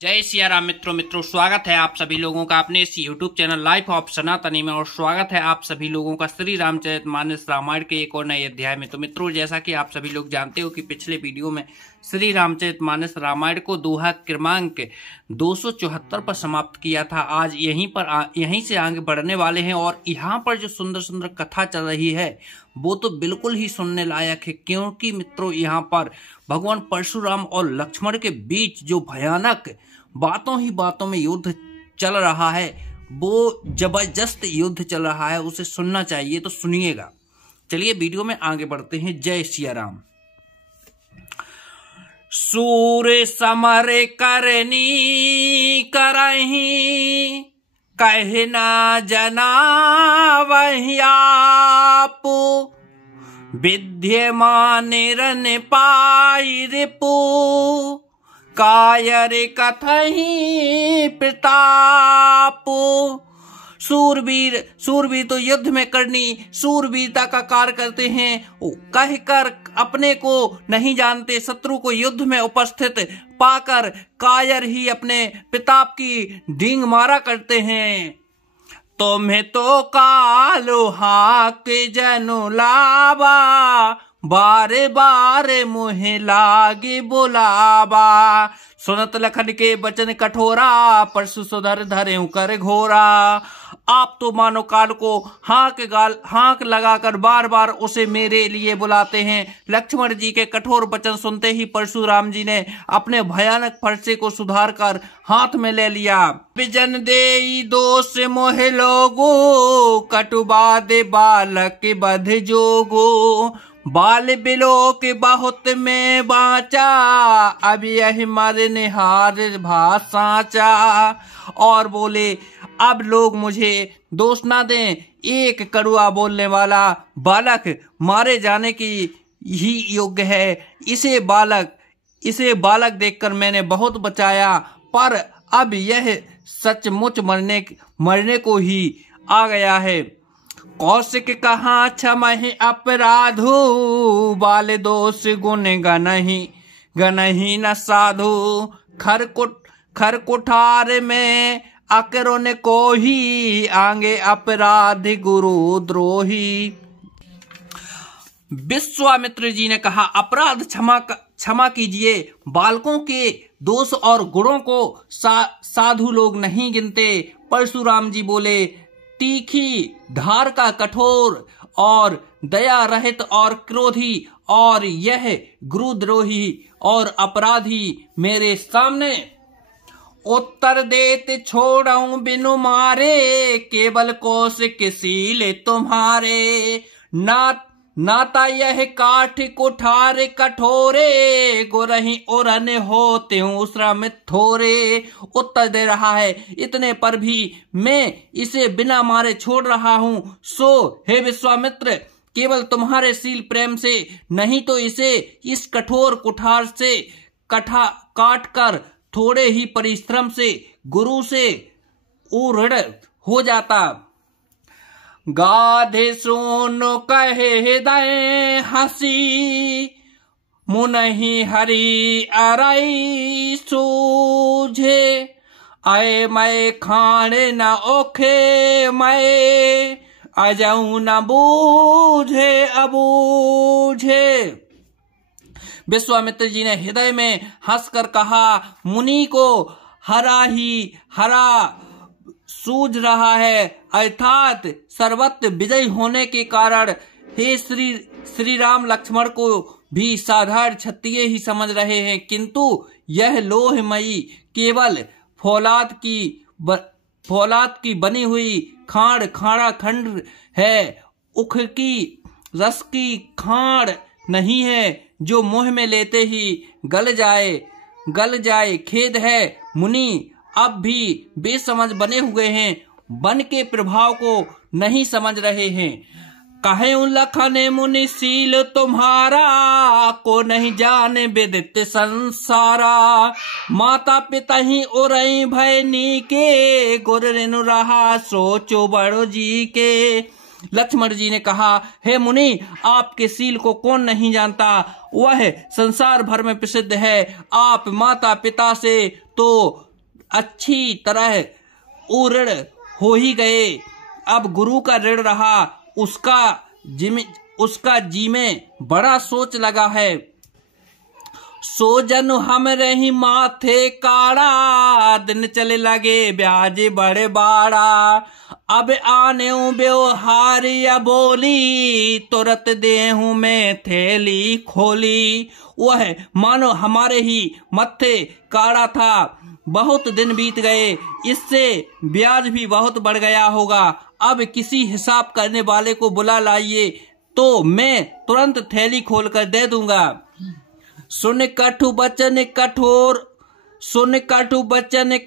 जय सिया राम मित्रों स्वागत है आप सभी लोगों का अपने इस यूट्यूब चैनल लाइफ ऑफ सनातनी में। और स्वागत है आप सभी लोगों का श्री रामचरितमानस रामायण के एक और नए अध्याय में। तो मित्रों, जैसा कि आप सभी लोग जानते हो कि पिछले वीडियो में श्री रामचरितमानस रामायण को दोहा क्रमांक 274 पर समाप्त किया था। आज यहीं से आगे बढ़ने वाले हैं और यहाँ पर जो सुंदर सुंदर कथा चल रही है वो तो बिल्कुल ही सुनने लायक है, क्योंकि मित्रों यहाँ पर भगवान परशुराम और लक्ष्मण के बीच जो भयानक बातों ही बातों में युद्ध चल रहा है, वो जबरदस्त युद्ध चल रहा है, उसे सुनना चाहिए। तो सुनिएगा। चलिए वीडियो में आगे बढ़ते हैं। जय सिया राम। सूर समर करनी करही कहना जना वही आपू विद्यमान रन पाई रिपु कायर कथहि प्रतापु। सूरवीर तो युद्ध में करनी सूरवीरता का कार्य करते हैं, कहकर अपने को नहीं जानते, शत्रु को युद्ध में उपस्थित पाकर कायर ही अपने प्रताप की डींग मारा करते हैं। तुम्हें तो कालो हाक जनु लावा बारे बारे मुहे लागे बुलावा। सुनत लखन के वचन कठोरा परशु सुधर धरे कर घोरा। आप तो मानो काल को हाक लगाकर बार बार उसे मेरे लिए बुलाते हैं। लक्ष्मण जी के कठोर वचन सुनते ही परशुराम जी ने अपने भयानक फरसे को सुधार कर हाथ में ले लिया। विजन दे दोष मोह लोगो कटुबाद बालक बध जोगो बाल बिलोक बहुत में बाचा अब यही मर निहार भाषाचा। और बोले अब लोग मुझे दोष ना दें, एक कड़ुआ बोलने वाला बालक मारे जाने की ही योग्य है। इसे बालक देखकर मैंने बहुत बचाया, पर अब यह सचमुच मरने को ही आ गया है। कौशिक कहाँ क्षमहि अपराधु बाल दोष गुण गनहि न साधु। खर कुठार में अकरुण को ही आगे अपराध गुरु द्रोही। विश्वामित्र जी ने कहा, अपराध क्षमा कीजिए। बालकों के दोष और गुणों को साधु लोग नहीं गिनते। परशुराम जी बोले, तीखी धार का कठोर और दया रहित और क्रोधी और यह गुरुद्रोही और अपराधी मेरे सामने उत्तर देते छोड़ाऊं बिनु मारे केवल कौशिक सील तुम्हारे। नाता यह काठ कुठार कठोरे गुरही उरन होते श्रम थोरे। उत्तर दे रहा है, इतने पर भी मैं इसे बिना मारे छोड़ रहा हूं। सो हे विश्वामित्र, केवल तुम्हारे शील प्रेम से, नहीं तो इसे इस कठोर कुठार से काट कर थोड़े ही परिश्रम से गुरु से उऋण हो जाता। गाधे सुनो कहे हृदय हसी मुनहि हरि अरई सूझे। आए मैं खाने न ओखे मैं अजऊ न बूझे अबूझे। विश्वामित्र जी ने हृदय में हंसकर कहा, मुनि को हरा सूझ रहा है, अर्थात सर्वत्र विजयी होने के कारण हे श्री राम लक्ष्मण को भी साधारण क्षत्रिय ही समझ रहे हैं, किंतु यह लोहमयी केवल फौलाद की बनी हुई खाड़ा खंड है, उख की रस की खाड़ नहीं है जो मुंह में लेते ही गल जाए। खेद है मुनि अब भी बेसमझ बने हुए हैं, बन के प्रभाव को नहीं समझ रहे हैं। कहे लखन मुनि शील तुम्हारा को नहीं जाने विदित संसारा। माता पिता ही उरई भय नी के गुर रेनु रहा सोचो बड़ो जी के। लक्ष्मण जी ने कहा, हे मुनि, आपके शील को कौन नहीं जानता, वह संसार भर में प्रसिद्ध है। आप माता पिता से तो अच्छी तरह उऋण हो ही गए, अब गुरु का ऋण रहा, उसका जी में बड़ा सोच लगा है। सो जन हम रही माथे काड़ा, दिन चले लगे ब्याज बड़े बाड़ा। अब आने व्यवहार या बोली, तुरंत देहूं में थैली खोली। वह मानो हमारे ही मत्थे काड़ा था, बहुत दिन बीत गए, इससे ब्याज भी बहुत बढ़ गया होगा। अब किसी हिसाब करने वाले को बुला लाइए, तो मैं तुरंत थैली खोलकर दे दूंगा। सुन कटु बचन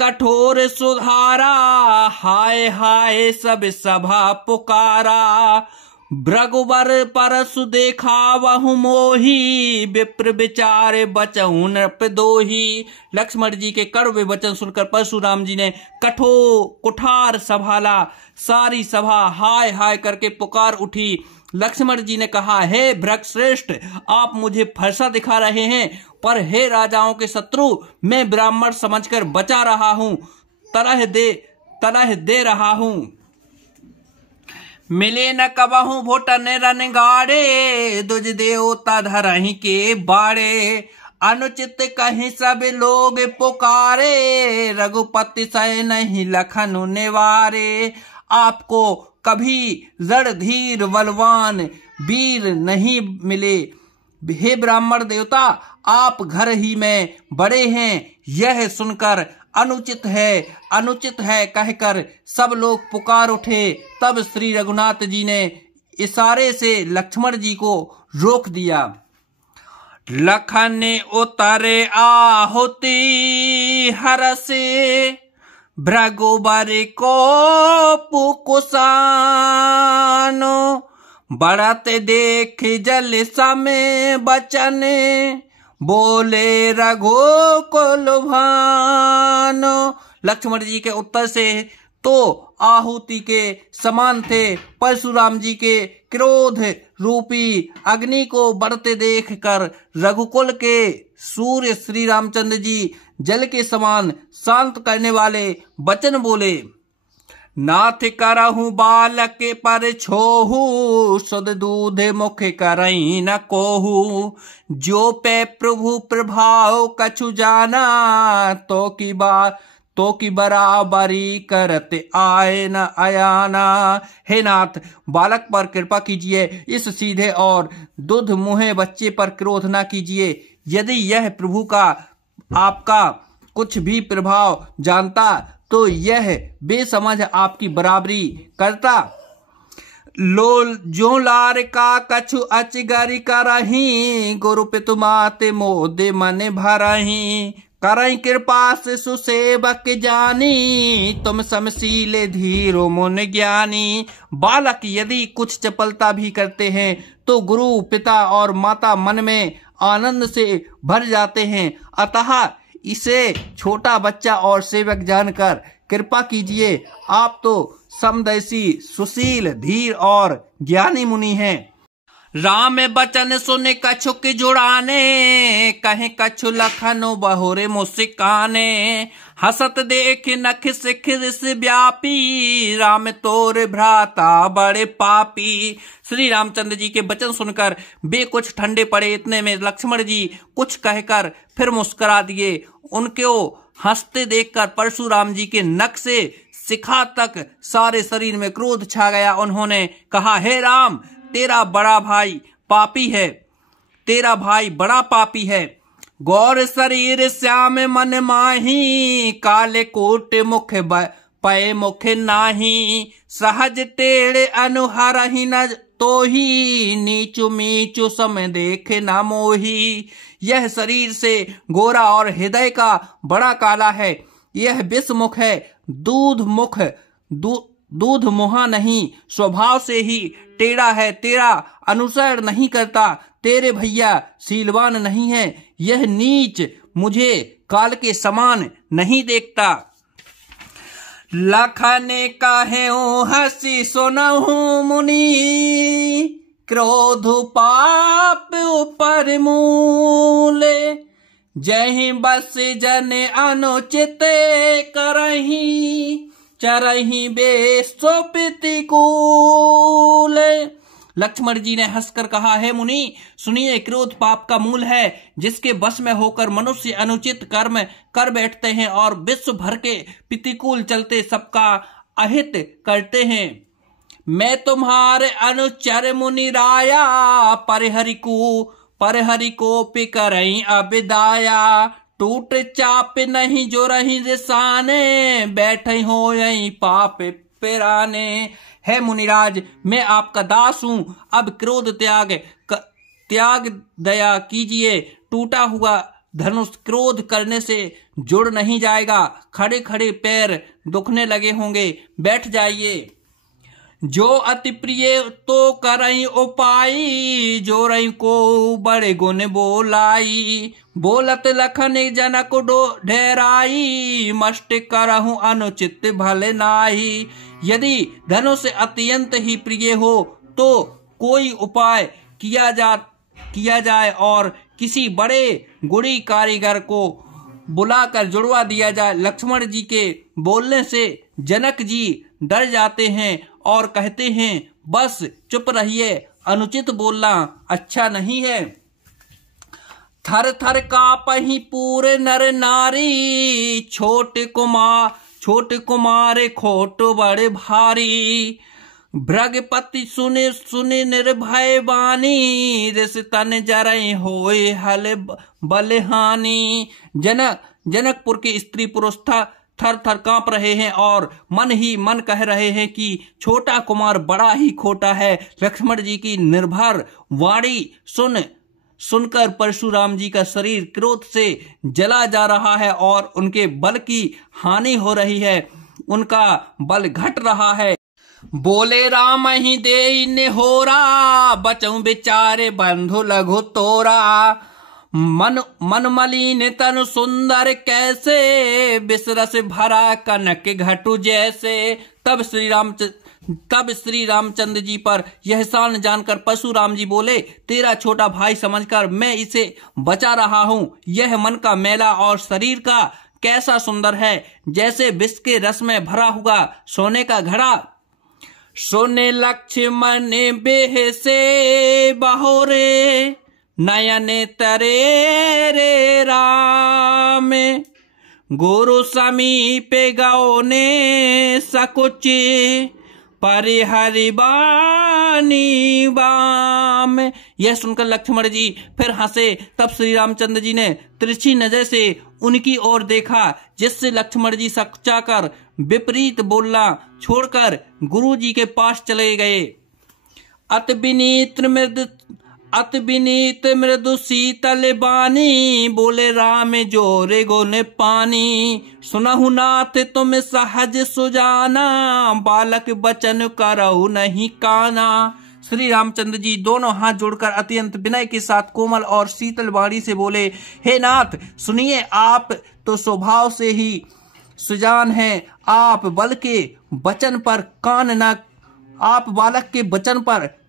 कठोर सुधारा, हाय हाय सब सभा पुकारा। भृगुवर परसु देखा वहु मोही, विप्र विचारे बचहु नृप दोही। लक्ष्मण जी के कड़वे वचन सुनकर परशुराम जी ने कुठार संभाला, सारी सभा हाय हाय करके पुकार उठी। लक्ष्मण जी ने कहा, हे भृगश्रेष्ठ, आप मुझे फरसा दिखा रहे हैं, पर हे राजाओं के शत्रु, मैं ब्राह्मण समझकर बचा रहा हूं, तरह दे रहा हूं। मिले न कबहू भोटन रन गाड़े, दुज देवता धरही के बाड़े। अनुचित कहीं सब लोग पुकारे, रघुपति सह नहीं लखन निवारे। आपको कभी रणधीर बलवान वीर नहीं मिले, हे ब्राह्मण देवता, आप घर ही में बड़े हैं, यह सुनकर अनुचित है कहकर सब लोग पुकार उठे। तब श्री रघुनाथ जी ने इशारे से लक्ष्मण जी को रोक दिया। लखन ने उतरे आहुति हरसे, भृगुबर को पुकुसानो। बढ़त देख जल समय बचन, बोले रघुकुल भानो। लक्ष्मण जी के उत्तर से तो आहुति के समान थे। परशुराम जी के क्रोध रूपी अग्नि को बढ़ते देखकर रघुकुल के सूर्य श्री रामचंद्र जी जल के समान शांत करने वाले वचन बोले। नाथ करहु बालक पर छोहू, सुध दूध मुख करई न कोहू। जो पे प्रभु प्रभाव कछु जाना, तो की बराबरी करत आए न आयाना। हे नाथ, बालक पर कृपा कीजिए, इस सीधे और दूध मुहे बच्चे पर क्रोध न कीजिए। यदि यह प्रभु का आपका कुछ भी प्रभाव जानता, तो यह बेसमझ आपकी बराबरी करता। लोल जो लार का कछु अचगरी करही, गुरु पितु माते मोदे मन भरही। करई कृपा से सुसेवक जानी, तुम समशीले धीरो मुन ज्ञानी। बालक यदि कुछ चपलता भी करते हैं, तो गुरु पिता और माता मन में आनंद से भर जाते हैं। अतः इसे छोटा बच्चा और सेवक जानकर कृपा कीजिए। आप तो समदर्शी, सुशील, धीर और ज्ञानी मुनि हैं। राम बचन सुन कछुक जुड़ाने, कहे कछु लखनो बहुरे मुस्काने। हसत देख नख सिख रिस व्यापी, राम तोर भ्राता बड़े पापी। श्री रामचंद्र जी के वचन सुनकर वे कुछ ठंडे पड़े। इतने में लक्ष्मण जी कुछ कहकर फिर मुस्कुरा दिए। उनको हंसते देखकर परशुराम जी के नख से शिखा तक सारे शरीर में क्रोध छा गया। उन्होंने कहा, हे राम, तेरा बड़ा भाई बड़ा पापी है। गौर शरीर श्याम मन माही, काले कोट मुख पय मुख नाही। सहज टेढ़ अनुहर ही न तोही, नीचु मीचु सम देख न मोही। यह शरीर से गोरा और हृदय का बड़ा काला है। यह विषमुख है, दूध मुहा नहीं, स्वभाव से ही टेढ़ा है। तेरा अनुसरण नहीं करता। तेरे भैया शीलवान नहीं है। यह नीच मुझे काल के समान नहीं देखता। लखन कहे हसी सुनहु मुनि, क्रोध पाप ऊपर मूले, जहि बस जन अनुचित करही, चरही बेसो प्रतिकूल। लक्ष्मण जी ने हंसकर कहा, है मुनि सुनिए, क्रोध पाप का मूल है, जिसके बस में होकर मनुष्य अनुचित कर्म कर बैठते हैं और विश्व भर के प्रतिकूल चलते सबका अहित करते हैं। मैं तुम्हारे अनुचर मुनि राया, परहरि को पिकरई अबिदाया, टूट चाप नहीं जो रही रिसाने, बैठे हो यही पाप पिराने। है मुनिराज, मैं आपका दास हूं, अब क्रोध त्याग दया कीजिए। टूटा हुआ धनुष क्रोध करने से जुड़ नहीं जाएगा, खड़े खड़े पैर दुखने लगे होंगे, बैठ जाइए। जो अति प्रिय तो करई उपाई, जो रई को बड़े गुण बोलाई, बोलत लखन जनक ढेराई, मष्ट करहु अनुचित भले नाही। यदि धनुष अत्यंत ही प्रिय हो तो कोई उपाय किया जाए और किसी बड़े गुणी कारीगर को बुलाकर जुड़वा दिया जाए। लक्ष्मण जी के बोलने से जनक जी डर जाते हैं और कहते हैं, बस चुप रहिए, अनुचित बोलना अच्छा नहीं है। थर थर कापहि पूरे नर नारी, छोट कुमार खोट बड़े भारी। भृगपति सुने निर्भय बानी, रिस तन जरई होए हल बलहानी। जनकपुर के स्त्री पुरुष थर थर कांप रहे हैं और मन ही मन कह रहे हैं कि छोटा कुमार बड़ा ही खोटा है। लक्ष्मण जी की निर्भर वाणी सुनकर परशुराम जी का शरीर क्रोध से जला जा रहा है और उनके बल की हानि हो रही है, उनका बल घट रहा है। बोले राम ही दे निहोरा, बचऊं बेचारे बंधु लघु तोरा। मन मलिन तन सुंदर कैसे, बिसरस भरा कनक घटु जैसे। तब श्री रामचंद्र जी पर यह शान जानकर परशुराम जी बोले, तेरा छोटा भाई समझकर मैं इसे बचा रहा हूँ। यह मन का मेला और शरीर का कैसा सुंदर है, जैसे विष के रस में भरा हुआ सोने का घड़ा। सोने लक्ष्मण बेह से बहोरे, नयन तरे रे राम। गुरु समीप गौ ने सकुच, परिहरि बानी बाम। यह सुनकर लक्ष्मण जी फिर हंसे। तब श्री रामचंद्र जी ने तिरछी नजर से उनकी ओर देखा, जिससे लक्ष्मण जी सकचाकर विपरीत बोलना छोड़कर गुरु जी के पास चले गए। अति विनीत मृदु शीतल बानी, बोले राम जोरे गोने पानी। सुनहु नाथ तुम सहज सुजाना, बालक बचन करहु नहीं काना। श्री रामचंद्र जी दोनों हाथ जोड़कर अत्यंत विनय के साथ कोमल और शीतल वाणी से बोले, हे नाथ सुनिए, आप तो स्वभाव से ही सुजान हैं। आप बालक के वचन पर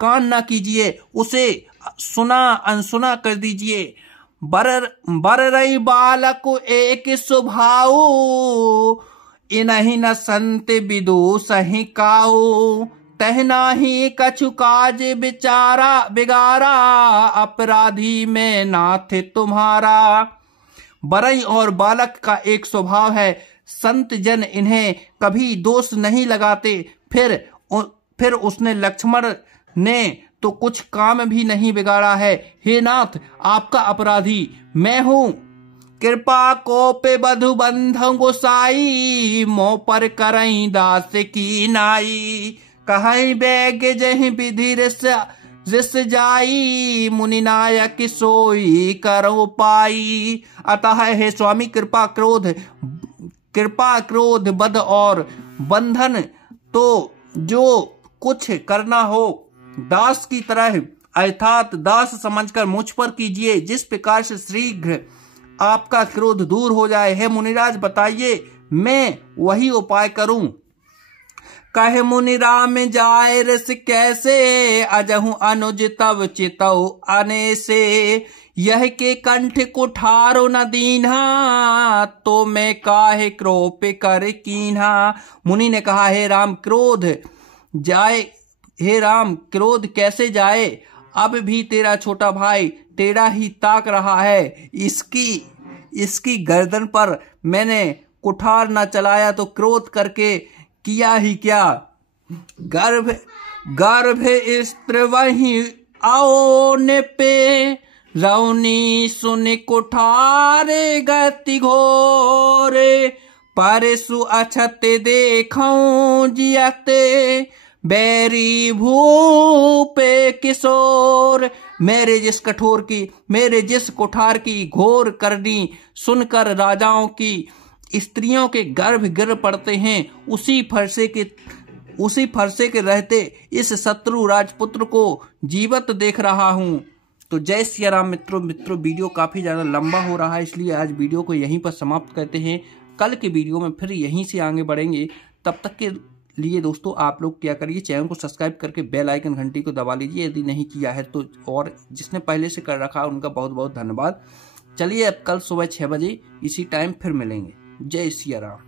कान न कीजिए, उसे सुना अनसुना कर दीजिए। बर रही बालक एक स्वभाव, इनहि न संत विदु सही काऊ। तहना ही कछु काज बिगारा, अपराधी में नाथ तुम्हारा। बरई और बालक का एक स्वभाव है, संत जन इन्हें कभी दोष नहीं लगाते। फिर उसने लक्ष्मण ने तो कुछ काम भी नहीं बिगाड़ा है। हे नाथ, आपका अपराधी मैं हूँ। कृपा कोपे बधु बंधु गोसाई, मोह पर करई दास की नाई। कहीं बैग जहि विधि रिस जाई, मुनि नायक सोई करो पाई। अतः हे स्वामी, कृपा क्रोध बध और बंधन तो जो कुछ करना हो दास की तरह अर्थात दास समझकर मुझ पर कीजिए, जिस प्रकार से शीघ्र आपका क्रोध दूर हो जाए। हे मुनिराज बताइए, मैं वही उपाय करूं। कहे मुनि राम जाय रस कैसे, अजहु अनुज तब चितौ अने से। यह के कंठ कुठारो न दीन्हा, तो मैं काहे क्रोप कर कीन्हा। मुनि ने कहा, हे राम क्रोध जाए, हे राम क्रोध कैसे जाए, अब भी तेरा छोटा भाई टेढ़ा ही ताक रहा है। इसकी गर्दन पर मैंने कुठार न चलाया तो क्रोध करके किया ही क्या। गर्भ स्त्र वही आओने पे, रौनी सुन कुठारे गति घोरे। परसु अछत देखऊं जियते, बैरी भूपे किशोर। मेरे जिस कुठार की घोर करनी सुनकर राजाओं की स्त्रियों के गर्भ गिर पड़ते हैं, उसी फरसे के रहते इस शत्रु राजपुत्र को जीवित देख रहा हूं। तो जय सिया राम मित्रों। वीडियो काफी ज्यादा लंबा हो रहा है, इसलिए आज वीडियो को यहीं पर समाप्त करते हैं। कल के वीडियो में फिर यहीं से आगे बढ़ेंगे। तब तक के लिए दोस्तों आप लोग क्या करिए, चैनल को सब्सक्राइब करके बेल आइकन घंटी को दबा लीजिए यदि नहीं किया है तो, और जिसने पहले से कर रखा है उनका बहुत बहुत धन्यवाद। चलिए अब कल सुबह 6 बजे इसी टाइम फिर मिलेंगे। जय सिया राम।